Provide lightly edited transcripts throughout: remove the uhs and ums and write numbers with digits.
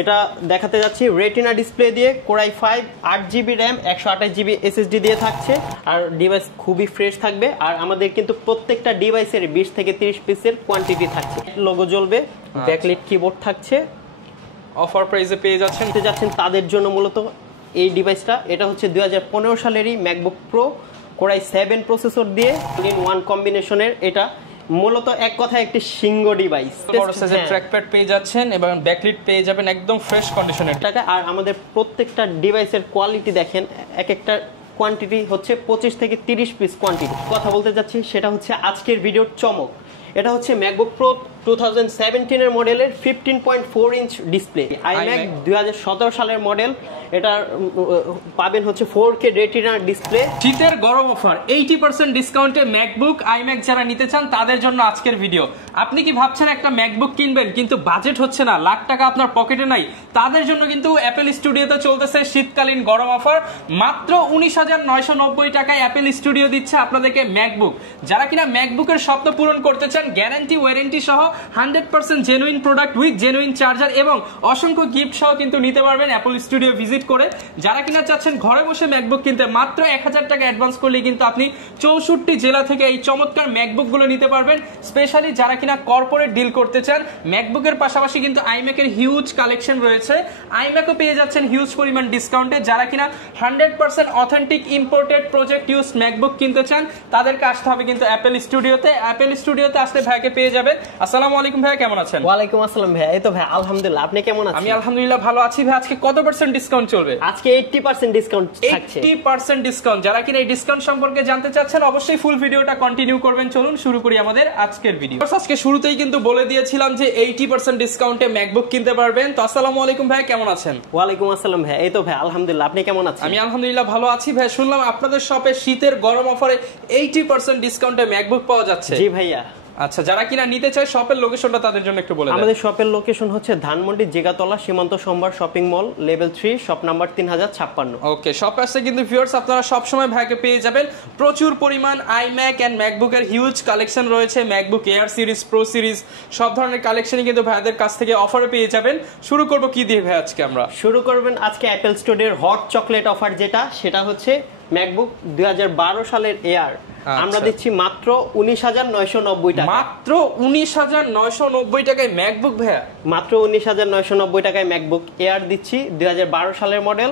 এটা দেখাতে যাচ্ছি রেটিনা ডিসপ্লে দিয়ে core i 5 8GB RAM 128GB SSD দিয়ে থাকছে আর ডিভাইস খুবই ফ্রেশ থাকবে আর আমাদের কিন্তু প্রত্যেকটা ডিভাইসের 20 থেকে 30 পিসের কোয়ান্টিটি থাকছে লোগো জ্বলবে ব্যাকলাইট কিবোর্ড থাকছে অফার প্রাইসে পেয়ে যাচ্ছেন তাদের জন্য মূলত এই ডিভাইসটা এটা হচ্ছে 2015 সালেরই ম্যাকবুক প্রো কোরাই 7 প্রসেসর দিয়ে ইন ওয়ান কম্বিনেশনের এটা মূলত এক কথায় একটি সিঙ্গো ডিভাইস বড় সাইজের ট্র্যাকপ্যাড পেয়ে যাচ্ছেন এবং ব্যাকলাইট পেয়ে যাবেন একদম ফ্রেশ কন্ডিশনের টাকা আর আমাদের প্রত্যেকটা ডিভাইসের কোয়ালিটি দেখেন এক একটা কোয়ান্টিটি হচ্ছে 25 থেকে 30 পিস কোয়ান্টিটি কথা বলতে যাচ্ছি সেটা হচ্ছে আজকের ভিডিওর চমক এটা হচ্ছে ম্যাকবুক প্রো 2017 এর মডেলের 15.4 ইঞ্চ ডিসপ্লে iMac 2017 সালের মডেল এটা পাবেন হচ্ছে 4K রেটিনা ডিসপ্লে শীতের গরম অফার 80% ডিসকাউন্টে ম্যাকবুক iMac যারা নিতে চান তাদের জন্য আজকের ভিডিও আপনি কি ভাবছেন একটা ম্যাকবুক কিনবেন কিন্তু বাজেট হচ্ছে না লাখ টাকা আপনার পকেটে নাই তাদের জন্য কিন্তু অ্যাপল স্টুডিওতে চলতেছে শীতকালীন গরম অফার মাত্র 19,990 টাকায় অ্যাপল স্টুডিও দিচ্ছে আপনাদেরকে ম্যাকবুক যারা কিনা ম্যাকবুকের স্বপ্ন পূরণ করতে চান গ্যারান্টি ওয়ারেন্টি সহ 100% genuine product with genuine charger এবং অসংখ্য গিফট সহ কিন্তু নিতে পারবেন অ্যাপল স্টুডিও ভিজিট করে যারা কিনা চাচ্ছেন ঘরে বসে ম্যাকবুক কিনতে মাত্র 1000 টাকা অ্যাডভান্স করলে কিন্তু আপনি 64 জেলা থেকে এই চমৎকার ম্যাকবুক গুলো নিতে পারবেন স্পেশালি যারা কিনা কর্পোরেট ডিল করতে চান ম্যাকবুকের পাশাপাশি কিন্তু iMac এর হিউজ কালেকশন রয়েছে iMac ও পেয়ে যাচ্ছেন হিউজ পরিমাণ ডিসকাউন্টে যারা কিনা 100% authentic imported project use MacBook কিনতে চান তাদেরকে আসতে হবে কিন্তু অ্যাপল স্টুডিওতে আসলে ভাইকে পেয়ে যাবেন আসসালামু আলাইকুম ভাই কেমন আছেন ওয়ালাইকুম আসসালাম ভাই এই তো ভাই আলহামদুলিল্লাহ আপনি কেমন আছেন আমি আলহামদুলিল্লাহ ভালো আছি ভাই আজকে কত পার্সেন্ট ডিসকাউন্ট চলবে আজকে 80% ডিসকাউন্ট থাকছে 80% ডিসকাউন্ট যারা কিনা এই ডিসকাউন্ট সম্পর্কে জানতে চাচ্ছেন অবশ্যই ফুল ভিডিওটা কন্টিনিউ করবেন চলুন শুরু করি আমাদের আজকের ভিডিও আজকে শুরুতেই কিন্তু বলে দিয়েছিলাম যে 80% ডিসকাউন্টে ম্যাকবুক কিনতে পারবেন তো আসসালামু আলাইকুম ভাই কেমন আছেন ওয়ালাইকুম আসসালাম ভাই এই তো ভাই আলহামদুলিল্লাহ আপনি কেমন আছেন আমি আলহামদুলিল্লাহ ভালো আছি ভাই শুনলাম আপনাদের শপে শীতের গরম অফারে 80% ডিসকাউন্টে ম্যাকবুক পাওয়া যাচ্ছে জি ভাইয়া আচ্ছা যারা কিনা নিতে চায় শপের লোকেশনটা তাদের জন্য একটু বলে দেন আমাদের শপের লোকেশন হচ্ছে ধানমন্ডি জিগাতলা সীমান্ত সম্ভার shopping mall level 3 shop number 3056 ওকে শপে আসলে কিন্তু ভিউয়ার্স আপনারা সব সময় ভাইকে পেয়ে যাবেন প্রচুর পরিমাণ iMac এন্ড ম্যাকবুকের হিউজ কালেকশন রয়েছে MacBook air series pro series সব ধরনের কালেকশনই কিন্তু ভাইদের কাছ থেকে অফারে পেয়ে যাবেন শুরু করব কি দিয়ে ভাই আজকে আমরা শুরু করবেন আজকে অ্যাপল স্টুডিওর হট চকলেট অফার সেটা হচ্ছে ম্যাকবুক 2012 সালের এয়ার আমরা দিচ্ছি মাত্র 19,990 টাকা মাত্র 19,990 টাকায় ম্যাকবুক ভাইয়া মাত্র 19,990 টাকায় ম্যাকবুক এয়ার দিচ্ছি 2012 সালের model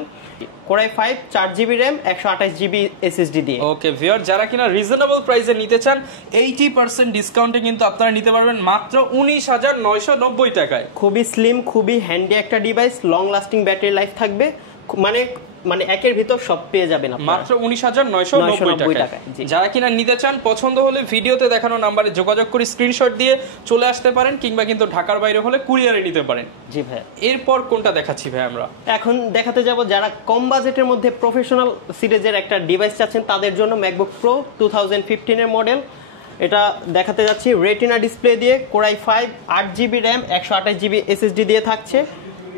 core i 5 4GB RAM 128GB SSD দিয়ে ওকে ভিউয়ার যারা কিনা রিজনেবল প্রাইসে নিতে চান 80% ডিসকাউন্টে কিন্তু আপনারা নিতে পারবেন মাত্র 19,990 টাকায় খুবই স্লিম খুবই হ্যান্ডি একটা device long lasting battery life থাকবে মানে একের ভিতর সব পেয়ে যাবেন মাত্র 19,990 টাকা যারা কিনা নিতে চান পছন্দ হলে ভিডিওতে দেখানো নম্বরে যোগাযোগ করে স্ক্রিনশট দিয়ে চলে আসতে পারেন কিংবা কিন্তু ঢাকার বাইরে হলে কুরিয়ারে নিতে পারেন জি ভাই এরপর কোনটা দেখাচ্ছি ভাই আমরা এখন দেখাতে যাব যারা কম বাজেটের মধ্যে প্রফেশনাল সিরিজের একটা ডিভাইস চাচ্ছেন তাদের জন্য ম্যাকবুক প্রো 2015 এর মডেল এটা দেখাতে যাচ্ছি রেটিনা ডিসপ্লে দিয়ে core i 5 8GB RAM 128GB SSD দিয়ে থাকছে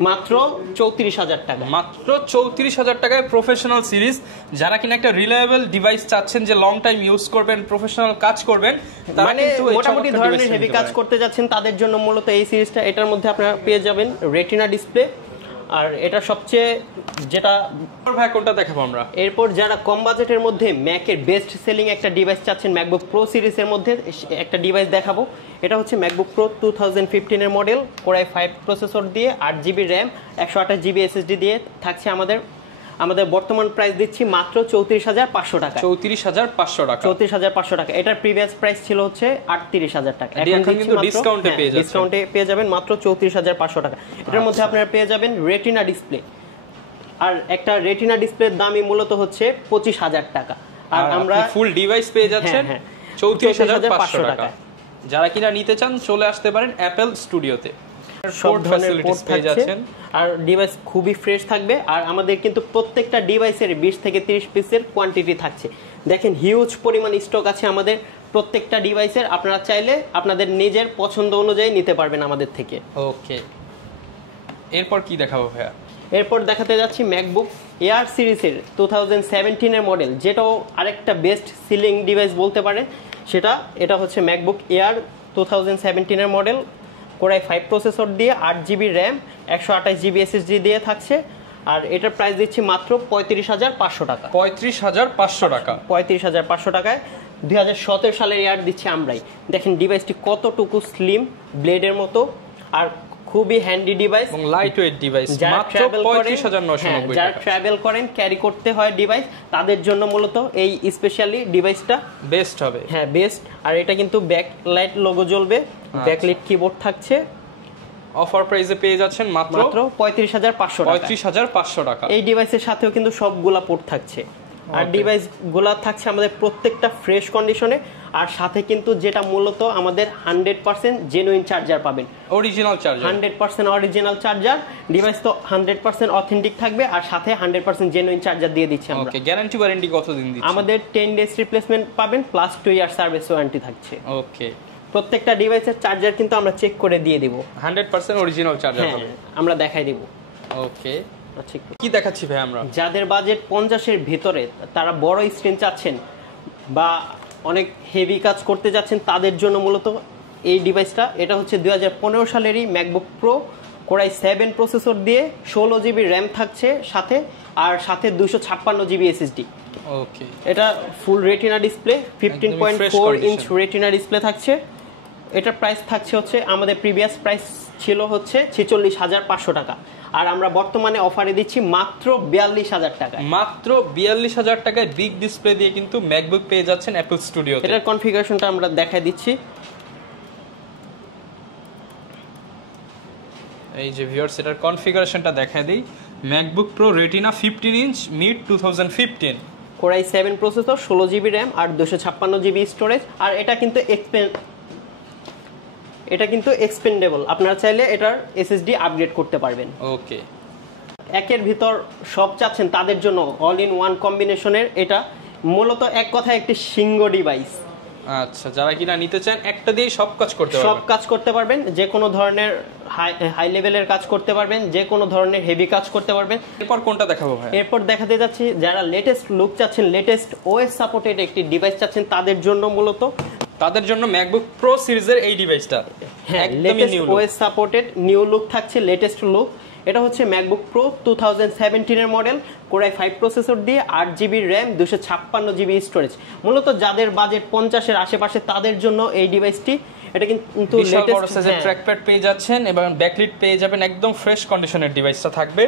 মাত্র 34,000 টাকা মাত্র 34,000 টাকায় প্রফেশনাল সিরিজ যারা কিনা একটা রিলায়েবল ডিভাইস চাচ্ছেন যে লং টাইম ইউজ করবেন প্রফেশনাল কাজ করবেন মানে মোটামুটি ধরনের হেভি কাজ করতে যাচ্ছেন তাদের জন্য মূলত এই সিরিজটা এটার মধ্যে আপনারা পেয়ে যাবেন রেটিনা ডিসপ্লে আর এটা সবচেয়ে যেটা ভাই কোনটা দেখাবো আমরা এরপর যারা কম বাজেটের মধ্যে ম্যাকের বেস্ট সেলিং একটা ডিভাইস চাচ্ছেন ম্যাকবুক প্রো সিরিজের মধ্যে একটা ডিভাইস দেখাবো এটা হচ্ছে ম্যাকবুক প্রো 2015 এর মডেল কোরাই 5 প্রসেসর দিয়ে 8GB র্যাম 128GB SSD দিয়ে থাকছে আমাদের বর্তমান প্রাইস দিচ্ছি মাত্র 34,500 টাকা 34,500 টাকা এটার প্রিভিয়াস প্রাইস ছিল হচ্ছে 38,000 টাকা এখন কিন্তু ডিসকাউন্টে পেয়ে যাবেন মাত্র 34,500 টাকা এটার মধ্যে আপনারা পেয়ে যাবেন রেটিনা ডিসপ্লে আর একটা রেটিনা ডিসপ্লের দামই মূলত হচ্ছে 25,000 টাকা আর আমরা ফুল ডিভাইস পেয়ে যাচ্ছেন 34,500 টাকা যারা কিনা নিতে চান চলে আসতে পারেন অ্যাপল স্টুডিওতে সব ধরনের পোর্ট পেয়ে যাচ্ছেন আর ডিভাইস খুবই ফ্রেশ থাকবে আর আমাদের কিন্তু প্রত্যেকটা ডিভাইসের 20 থেকে 30 পিসের কোয়ান্টিটি থাকছে দেখেন হিউজ পরিমাণ স্টক আছে আমাদের প্রত্যেকটা ডিভাইসের আপনারা চাইলে আপনাদের নিজের পছন্দ অনুযায়ী নিতে পারবেন আমাদের থেকে ওকে এরপর কি দেখাবো ভাইয়া এরপর দেখাতে যাচ্ছি ম্যাকবুক এয়ার সিরিজের 2017 এর মডেল যেটাও আরেকটা বেস্ট সিলিং ডিভাইস বলতে পারে এটা হচ্ছে ম্যাকবুক এয়ার 2017 এর মডেল কোরাই 5 প্রসেসর দিয়ে 8GB র্যাম 128GB SSD দিয়ে থাকছে। আর এটার প্রাইস দিচ্ছি মাত্র 35,500 টাকা। 35,500 টাকা। 35,500 টাকায় 2017 সালের ইয়ার দিচ্ছি আমরাই। দেখেন ডিভাইসটি কতটুকু স্লিম, ব্লেডের মতো, আর খুবই হ্যান্ডি ডিভাইস এবং লাইট ওয়েট ডিভাইস। মাত্র 35,990 টাকা। যারা ট্রাভেল করেন, ক্যারি করতে হয় ডিভাইস, তাদের জন্য মূলত এই স্পেশালি ডিভাইসটা বেস্ট হবে। হ্যাঁ, বেস্ট। আর এটা কিন্তু ব্যাকলাইট লোগো জ্বলবে, ব্যাকলাইট কিবোর্ড থাকছে। অফার প্রাইসে পেয়ে যাচ্ছেন মাত্র 35,500 টাকা। 35,500 টাকা। এই ডিভাইসের সাথেও কিন্তু সবগুলা পোর্ট থাকছে। আর ডিভাইসগুলা থাকছে আমাদের প্রত্যেকটা ফ্রেশ কন্ডিশনে। আর সাথে কিন্তু যেটা মূলত আমাদের 100% জেনুইন চার্জার পাবেন, original charger, 100% original charger. Device তো 100% অথেন্টিক থাকবে, আর সাথে 100% জেনুইন চার্জার দিয়ে দিচ্ছি আমরা। ওকে, গ্যারান্টি ওয়ারেন্টি কতদিন দিচ্ছেন? আমাদের 10 ডেজ রিপ্লেসমেন্ট পাবেন, প্লাস 2 ইয়ার সার্ভিস ওয়ারেন্টি থাকছে। ওকে, প্রত্যেকটা ডিভাইসের চার্জার কিন্তু আমরা চেক করে দিয়ে দিব, 100% অরিজিনাল চার্জার হবে। আমরা দেখাই দিব। ওকে, আচ্ছা, কি দেখাচ্ছি ভাই আমরা? যাদের বাজেট 50-এর ভিতরে, তারা বড় স্ক্রিন চাচ্ছেন বা অনেক হেভি কাজ করতে যাচ্ছেন, তাদের জন্য মূলত এই ডিভাইসটা। এটা হচ্ছে 2015 সালেরই ম্যাকবুক প্রো, কোরাই 7 প্রসেসর দিয়ে 16GB র্যাম থাকছে সাথে, আর সাথে 256GB SSD। ওকে, এটা full retina display, 15.4 inch retina display থাকছে। এটার প্রাইস থাকছে হচ্ছে, আমাদের প্রিভিয়াস প্রাইস ছিল হচ্ছে 46,500 টাকা, আর আমরা বর্তমানে অফারে দিচ্ছি মাত্র 42,000 টাকা। মাত্র 42,000 টাকায় বিগ ডিসপ্লে দিয়ে কিন্তু ম্যাকবুক পেয়ে যাচ্ছেন অ্যাপল স্টুডিওতে। এটার কনফিগারেশনটা আমরা দেখাই দিচ্ছি। এই যে ভিউয়ার্স, এটার কনফিগারেশনটা দেখায় দিই। MacBook Pro retina 15 inch mid 2015, core i 7 processor, 16GB RAM আর 256GB স্টোরেজ। আর এটা কিন্তু এক্সপেন্ডেবল, আপনারা চাইলে এটার SSD আপগ্রেড করতে পারবেন। ওকে, একের ভিতর সব চাচ্ছেন তাদের জন্য অল ইন ওয়ান কম্বিনেশনের এটা মূলত এক কথায় একটি সিংহ ডিভাইস। আচ্ছা, যারা কিনা নিতে চান একটা দিয়ে সব কাজ করতে পারবেন। সব কাজ করতে পারবেন, যে কোনো ধরনের হাই লেভেলের কাজ করতে পারবেন, যে কোনো ধরনের হেভি কাজ করতে পারবেন। এরপর কোনটা দেখাবো ভাই? এরপর দেখাতে যাচ্ছি যারা লেটেস্ট লুক চাচ্ছেন, লেটেস্ট OS সাপোর্টেড একটি ডিভাইস চাচ্ছেন, তাদের জন্য মূলত তাদের জন্য ম্যাকবুক প্রো সিরিজের এই ডিভাইসটা একদমই new OS supported new look থাকছে, লেটেস্ট লুক। এটা হচ্ছে ম্যাকবুক প্রো 2017 এর মডেল, কোরাই 5 প্রসেসর দিয়ে 8GB র্যাম 256GB স্টোরেজ। মূলত যাদের বাজেট 50-এর আশেপাশে, তাদের জন্য এই ডিভাইসটি। এটা কিন্তু লেটেস্ট ট্র্যাকপ্যাড পেয়ে যাচ্ছেন এবং ব্যাকলিট পেয়ে যাবেন, একদম ফ্রেশ কন্ডিশনের ডিভাইসটা থাকবে।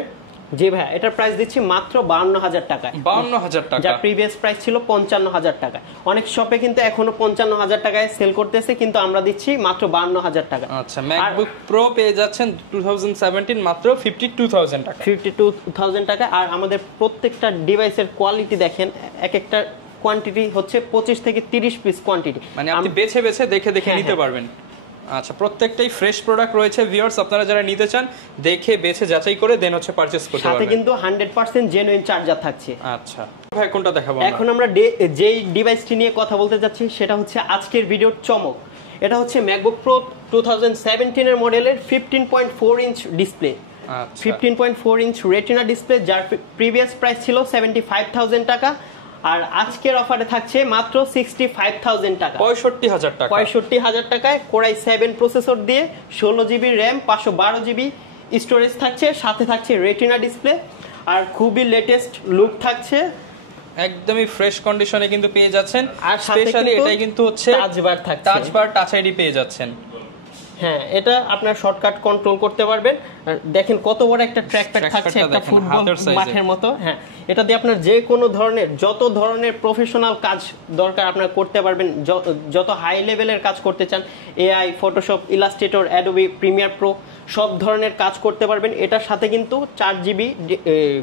জি ভাই, এটার প্রাইস দিচ্ছি মাত্র 52,000 টাকায়। 52,000 টাকা, যা প্রিভিয়াস প্রাইস ছিল 55,000 টাকা। অনেক শপে কিন্তু এখনো 55,000 টাকায় সেল করতেছে, কিন্তু আমরা দিচ্ছি মাত্র 52,000 টাকা। আচ্ছা, ম্যাকবুক প্রো পেয়ে যাচ্ছেন 2017 মাত্র 52,000 টাকা। 52,000 টাকা। আর আমাদের প্রত্যেকটা ডিভাইসের কোয়ালিটি দেখেন, এক একটা কোয়ান্টিটি হচ্ছে 25 থেকে 30 পিস কোয়ান্টিটি, মানে আপনি বেছে বেছে দেখে নিতে পারবেন। আচ্ছা, প্রত্যেকটাই ফ্রেশ প্রোডাক্ট রয়েছে ভিউয়ার্স, আপনারা যারা নিতে চান দেখে বেছে যাচাই করে দেন হচ্ছে পারচেজ করতে পারবেন। সাথে কিন্তু 100% জেনুইন চার্জার থাকছে। আচ্ছা ভাই, কোনটা দেখাবো? এখন আমরা যেই ডিভাইসটি নিয়ে কথা বলতে যাচ্ছি, সেটা হচ্ছে আজকের ভিডিওর চমক। এটা হচ্ছে ম্যাকবুক প্রো 2017 এর মডেলের 15.4 inch display, 15.4 inch retina display, যার প্রিভিয়াস প্রাইস ছিল 75,000 টাকা। আর আজকের অফারে থাকছে মাত্র 65,000 টাকা, 65,000 টাকা। 65,000 টাকায় কোরাই 7 প্রসেসর দিয়ে 16GB র্যাম 512GB স্টোরেজ থাকছে, সাথে থাকছে রেটিনা ডিসপ্লে, আর খুবই লেটেস্ট লুক থাকছে। একদমই ফ্রেশ কন্ডিশনে কিন্তু পেয়ে যাচ্ছেন। আর স্পেশালি এটাই কিন্তু হচ্ছে টাচ বার থাকছে, টাচ বার, টাচ আইডি পেয়ে যাচ্ছেন। হ্যাঁ, এটা আপনার শর্টকাট কন্ট্রোল করতে পারবেন। দেখেন কত বড় একটা ট্র্যাকপ্যাড থাকছে, একটা ফুটবল মাঠের মতো। হ্যাঁ, এটা দিয়ে আপনার যে কোনো ধরনের, যত ধরনের প্রফেশনাল কাজ দরকার আপনার করতে পারবেন। যত হাই লেভেলের কাজ করতে চান, AI, Photoshop, Illustrator, Adobe Premiere Pro, সব ধরনের কাজ করতে পারবেন। এটার সাথে কিন্তু 4GB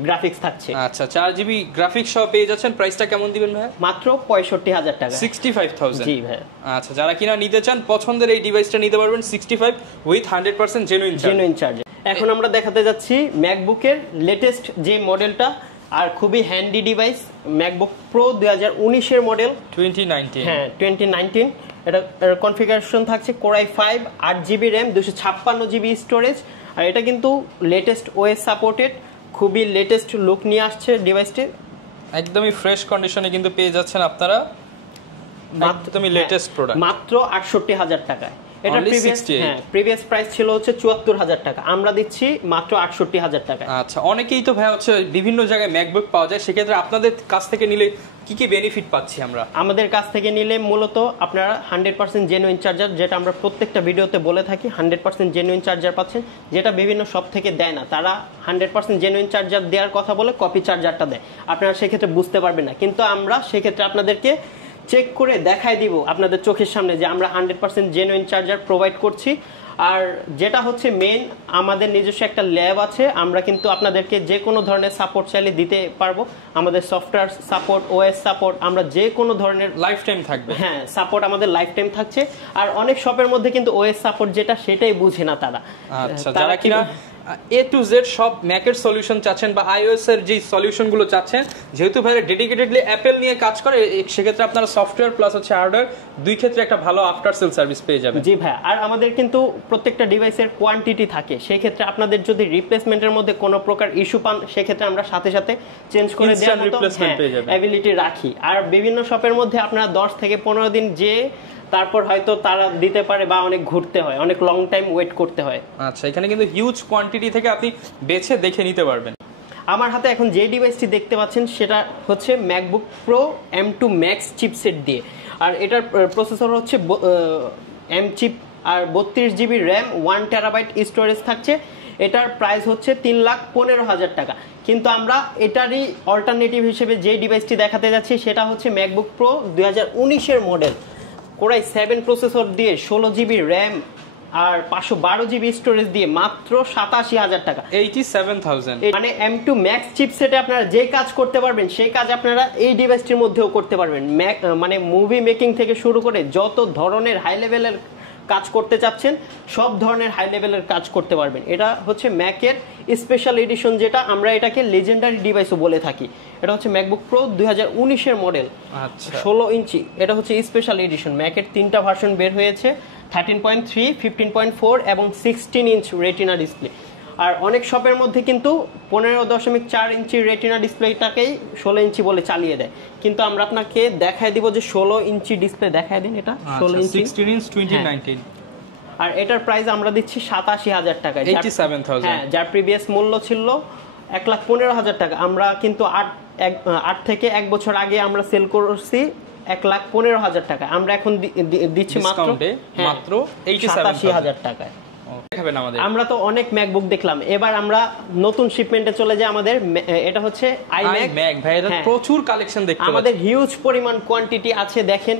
গ্রাফিক্স থাকছে। আচ্ছা, 4GB গ্রাফিক্স সহ পেয়ে যাচ্ছেন। প্রাইসটা কেমন দিবেন ভাই? মাত্র 65,000 টাকা, 65,000। জি ভাই। আচ্ছা, যারা কিনা নিতে চান পছন্দের এই ডিভাইসটা নিতে পারবেন 65 উইথ 100% জেনুইন চার্জ। এখন আমরা দেখাতে যাচ্ছি ম্যাকবুকের লেটেস্ট যে মডেলটা, আর খুবই হ্যান্ডি ডিভাইস, ম্যাকবুক প্রো 2019 এর মডেল, 2019। হ্যাঁ, 2019। এটা কনফিগারেশন থাকছে core i 5, 8GB RAM 256GB storage. আর এটা কিন্তু লেটেস্ট OS সাপোর্টেড, খুবই লেটেস্ট লুক নিয়ে আসছে ডিভাইসটি। একদমই ফ্রেশ কন্ডিশনে কিন্তু পেয়ে যাচ্ছেন আপনারা, একদমই লেটেস্ট প্রোডাক্ট, মাত্র 68,000 টাকায়। এটা প্রিভিয়াস প্রাইস ছিল হচ্ছে ৭৪,০০০ টাকা, আমরা দিচ্ছি মাত্র ৬৮,০০০ টাকা। আচ্ছা, অনেকেই তো ভাই হচ্ছে বিভিন্ন জায়গায় ম্যাকবুক পাওয়া যায়, সেক্ষেত্রে আপনাদের কাছ থেকে নিলে কি কি বেনিফিট পাচ্ছি আমরা? আমাদের কাছ থেকে নিলে মূলত আপনারা 100% জেনুইন চার্জার, যেটা আমরা প্রত্যেকটা ভিডিওতে বলে থাকি, 100% জেনুইন চার্জার পাচ্ছেন, যেটা বিভিন্ন শপ থেকে দেয় না। তারা 100% জেনুইন চার্জার দেওয়ার কথা বলে কপি চার্জারটা দেয়, আপনারা সেক্ষেত্রে বুঝতে পারবেন না। কিন্তু আমরা সেক্ষেত্রে আপনাদেরকে চেক করে দেখাই দিব আপনাদের চোখের সামনে যে আমরা 100% জেনুইন চার্জার প্রোভাইড করছি। আর যেটা হচ্ছে মেইন, আমাদের নিজস্ব একটা ল্যাব আছে, আমরা কিন্তু আপনাদেরকে যে কোনো ধরনের সাপোর্ট চাইলে দিতে পারবো। আমাদের সফটওয়্যার সাপোর্ট, ওএস সাপোর্ট, আমরা যে কোনো ধরনের লাইফ টাইম থাকবে। হ্যাঁ, সাপোর্ট আমাদের লাইফ টাইম থাকছে। আর অনেক শপের মধ্যে কিন্তু ওএস সাপোর্ট যেটা, সেটাই বুঝে না তারা। আচ্ছা, যারা কিনা A to Z সব ম্যাকের সলিউশন চাচ্ছেন বা iOS এর যে সলিউশন গুলো চাচ্ছেন, যেহেতু ভাই ডেডিকেটেডলি অ্যাপেল নিয়ে কাজ করে, সেক্ষেত্রে আপনারা সফটওয়্যার প্লাস হচ্ছে হার্ডওয়্যার দুই ক্ষেত্রে একটা ভালো আফটার সেল সার্ভিস পেয়ে যাবেন। জি ভাই, আর আমাদের কিন্তু প্রত্যেকটা ডিভাইসের কোয়ান্টিটি থাকে, সেই ক্ষেত্রে আপনাদের যদি রিপ্লেসমেন্টের মধ্যে কোনো প্রকার ইস্যু পান, সেক্ষেত্রে আমরা সাথে সাথে চেঞ্জ করে দেওয়ার মতো অ্যাবিলিটি রাখি। আর বিভিন্ন শপের মধ্যে আপনারা 10 থেকে 15 দিন যে তারপর হয়তো তারা দিতে পারে, বা অনেক ঘুরতে হয়, অনেক লং টাইম ওয়েট করতে হয়। আচ্ছা, এখানে কিন্তু হিউজ কোয়ান্টিটি থেকে আপনি বেছে দেখে নিতে পারবেন। আমার হাতে এখন যে ডিভাইসটি দেখতে পাচ্ছেন সেটা হচ্ছে MacBook pro M2 Max chipset দিয়ে, আর এটার প্রসেসর হচ্ছে M চিপ, আর 32 GB র্যাম, 1 টেরাবাইট স্টোরেজ থাকছে। এটার প্রাইস হচ্ছে 3,15,000 টাকা। কিন্তু আমরা এটারই অল্টারনেটিভ হিসেবে যে ডিভাইসটি দেখাতে যাচ্ছি সেটা হচ্ছে ম্যাকবুক প্রো 2019-এর মডেল, কোরাই 7 প্রসেসর দিয়ে 16 GB র্যাম আর 512 GB স্টোরেজ দিয়ে মাত্র 87,000 টাকা, 87,000। মানে M2 Max চিপসেটে আপনারা যে কাজ করতে পারবেন সেই কাজ আপনারা এই ডিভাইসটির মধ্যেও করতে পারবেন। মানে মুভি মেকিং থেকে শুরু করে যত ধরনের হাই লেভেলের কাজ করতে চাচ্ছেন, সব ধরনের হাই লেভেলের কাজ করতে পারবেন। এটা হচ্ছে ম্যাকের স্পেশাল এডিশন, যেটা আমরা এটাকে লেজেন্ডারি ডিভাইসও বলে থাকি। এটা হচ্ছে ম্যাকবুক প্রো 2019-এর মডেল, 16 ইঞ্চি। এটা হচ্ছে স্পেশাল এডিশন। ম্যাকের 3টা ভার্সন বের হয়েছে, 13.3, 15.4 এবং 16 ইঞ্চ রেটিনা ডিসপ্লে। আর অনেক শপের মধ্যে কিন্তু 15.4 ইঞ্চি রেটিনা ডিসপ্লেটাকেই 16 ইঞ্চি বলে চালিয়ে দেয়, কিন্তু আমরা আপনাকে দেখাই দিব যে 16 ইঞ্চি ডিসপ্লে দেখাই দিন। এটা 16 ইঞ্চি, 16 ইঞ্চ 2019। আর এটার প্রাইস আমরা দিচ্ছি 87,000 টাকায়, 87,000। হ্যাঁ, যার প্রিভিয়াস মূল্য ছিল 1,15,000 টাকা। আমরা কিন্তু 8 থেকে 1 বছর আগে আমরা সেল করছি 1,15,000 টাকা। আমরা এখন দিচ্ছি মাত্র 87,000 টাকায়। আমরা তো অনেক ম্যাকবুক দেখলাম, এবার আমরা নতুন শিপমেন্টে চলে যাই। আমাদের এটা হচ্ছে iMac ভাই, এটা প্রচুর কালেকশন দেখতে পাচ্ছেন, আমাদের হিউজ পরিমাণ কোয়ান্টিটি আছে। দেখেন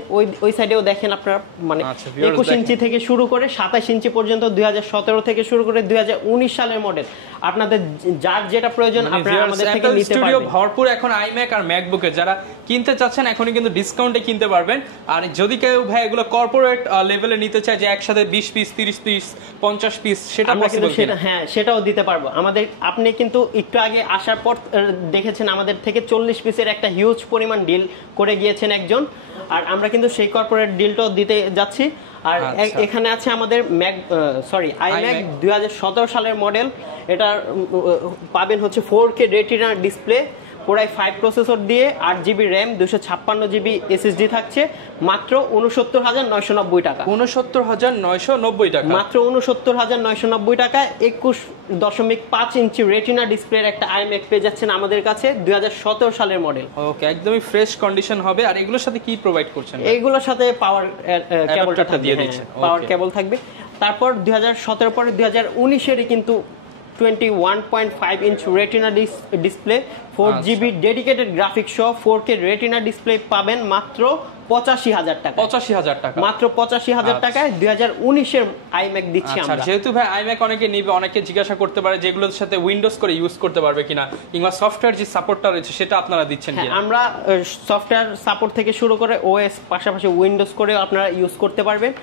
ওই সাইডেও দেখেন আপনারা, মানে 21 ইঞ্চি থেকে শুরু করে 27 ইঞ্চি পর্যন্ত, 2017 থেকে শুরু করে 2019 সালের মডেল। আপনাদের যার যেটা প্রয়োজন আপনারা আমাদের থেকে নিতে পারবেন। ভরপুর এখন iMac আর ম্যাকবুকে যারা কিনতে চাচ্ছেন এখনই কিন্তু ডিসকাউন্টে কিনতে পারবেন। আর যদি কেউ ভাই এগুলো কর্পোরেট লেভেলে নিতে চায়, যে একসাথে 20 পিস 30 পিস 50 পিস, সেটা পসিবল কিনা? হ্যাঁ, সেটাও দিতে পারবো। আমাদের আপনি কিন্তু একটু আগে আসার পর দেখেছেন আমাদের থেকে 40 পিসের একটা হিউজ পরিমাণ ডিল করে গিয়েছেন একজন, আর আমরা কিন্তু সেই কর্পোরেট ডিলটাও দিতে যাচ্ছি। আর এখানে আছে আমাদের iMac 2017 সালের মডেল। এটা পাবেন হচ্ছে 4K retina display, core i 5 processor দিয়ে, 8 GB র্যাম, 256 GB SSD থাকছে, মাত্র 69,990 টাকা। 69,990 টাকা, মাত্র 69,990 টাকায় 21.5 ইঞ্চি রেটিনা ডিসপ্লের একটা iMac পেয়ে যাচ্ছেন আমাদের কাছে, 2017 সালের মডেল। ওকে, একদমই ফ্রেশ কন্ডিশন হবে। আর এগুলোর সাথে কি প্রোভাইড করছেন? এইগুলোর সাথে পাওয়ার কেবলটা দিয়ে দিচ্ছেন, পাওয়ার কেবল থাকবে। তারপর 2017 পরে 2019-এরই কিন্তু 21.5 inch retina display, 4 GB dedicated graphics সহ 4K রেটিনা ডিসপ্লে পাবেন মাত্র 85,000 টাকা। 85,000 টাকা, মাত্র 85,000 টাকায় 2019-এর iMac দিচ্ছি আমরা। যেহেতু ভাই iMac অনেকে নিবে, অনেকে জিজ্ঞাসা করতে পারে যেগুলোর সাথে উইন্ডোজ করে ইউজ করতে পারবে কিনা, কিংবা সফটওয়্যার যে সাপোর্টটা রয়েছে সেটা আপনারা দিচ্ছেন কিনা? আমরা সফটওয়্যার সাপোর্ট থেকে শুরু করে ওএস পাশাপাশি উইন্ডোজ করে আপনারা ইউজ করতে পারবেন।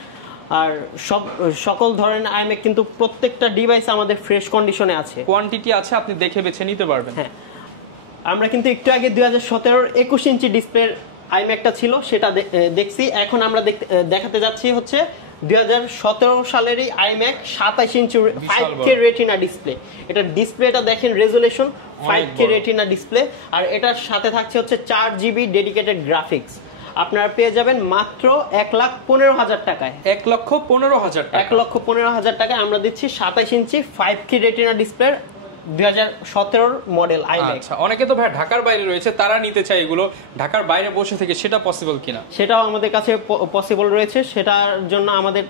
আর সকল ধরনের iMac কিন্তু প্রত্যেকটা ডিভাইস আমাদের ফ্রেশ কন্ডিশনে আছে, কোয়ান্টিটি আছে, আপনি দেখে বেছে নিতে পারবেন। হ্যাঁ, আমরা কিন্তু একটু আগে 2017-এর 21 ইঞ্চি ডিসপ্লের iMacটা ছিল, সেটা দেখছি। এখন আমরা দেখাতে যাচ্ছি হচ্ছে 2017 সালেরই iMac 27 ইঞ্চি 5K রেটিনা ডিসপ্লে। এটা ডিসপ্লেটা দেখেন, রেজুলেশন 5K রেটিনা ডিসপ্লে, আর এটার সাথে থাকছে হচ্ছে 4 GB ডেডিকেটেড গ্রাফিক্স। আপনারা পেয়ে যাবেন মাত্র 1,15,000 টাকায়। 1,15,000 টাকা। 1,15,000 টাকায় আমরা দিচ্ছি 27 ইঞ্চি 5K retina display 2017 model iMac. আচ্ছা, অনেকে তো ভাই ঢাকার বাইরে রয়েছে, তারা নিতে চায় এগুলো ঢাকার বাইরে বসে থেকে, সেটা পসিবল কিনা? সেটাও আমাদের কাছে পসিবল রয়েছে। সেটার জন্য আমাদের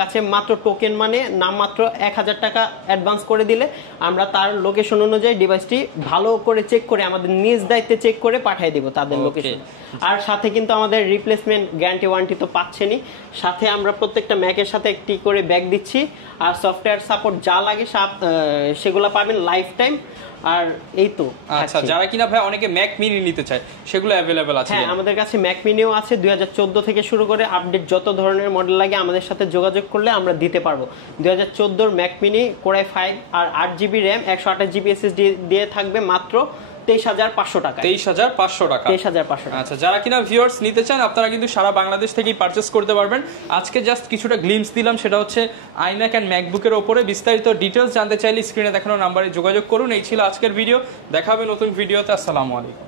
কাছে মাত্র টোকেন মানে নামমাত্র 1,000 টাকা অ্যাডভান্স করে দিলে আমরা তার লোকেশন অনুযায়ী ডিভাইসটি ভালো করে চেক করে আমাদের নিজ দায়িত্বে চেক করে পাঠিয়ে দেব তাদের লোকেশন। আর সাথে কিন্তু আমাদের রিপ্লেসমেন্ট গ্যারান্টি ওয়ারেন্টি তো পাচ্ছেনই, সাথে আমরা প্রত্যেকটা ম্যাকের সাথে একটি করে ব্যাগ দিচ্ছি, আর সফটওয়্যার সাপোর্ট যা লাগে সেগুলো পাবেন লাইফ টাইম। আর এই তো। আচ্ছা, যারা কিনা ভাই অনেকে ম্যাক মিনি নিতে চায় সেগুলো অ্যাভেলেবল আছে? হ্যাঁ, আমাদের কাছে ম্যাক মিনিও আছে। 2014 থেকে শুরু করে আপডেট যত ধরনের মডেল লাগে আমাদের সাথে যোগাযোগ করলে আমরা দিতে পারবো। 2014 ম্যাক মিনি Core i5 আর 8GB র্যাম 128GB SSD দিয়ে থাকবে মাত্র 23,500 টাকা। 23,500 টাকা। 23,500 টাকা। আচ্ছা, যারা কিনা ভিউয়ার্স নিতে চান আপনারা কিন্তু সারা বাংলাদেশ থেকেই পারচেজ করতে পারবেন। আজকে জাস্ট কিছুটা গ্লিমস দিলাম, সেটা হচ্ছে আইম্যাক এন্ড ম্যাকবুকের উপরে। বিস্তারিত ডিটেইলস জানতে চাইলে স্ক্রিনে দেখানো নম্বরে যোগাযোগ করুন। এই ছিল আজকের ভিডিও, দেখা হবে নতুন ভিডিওতে। আসসালামু আলাইকুম।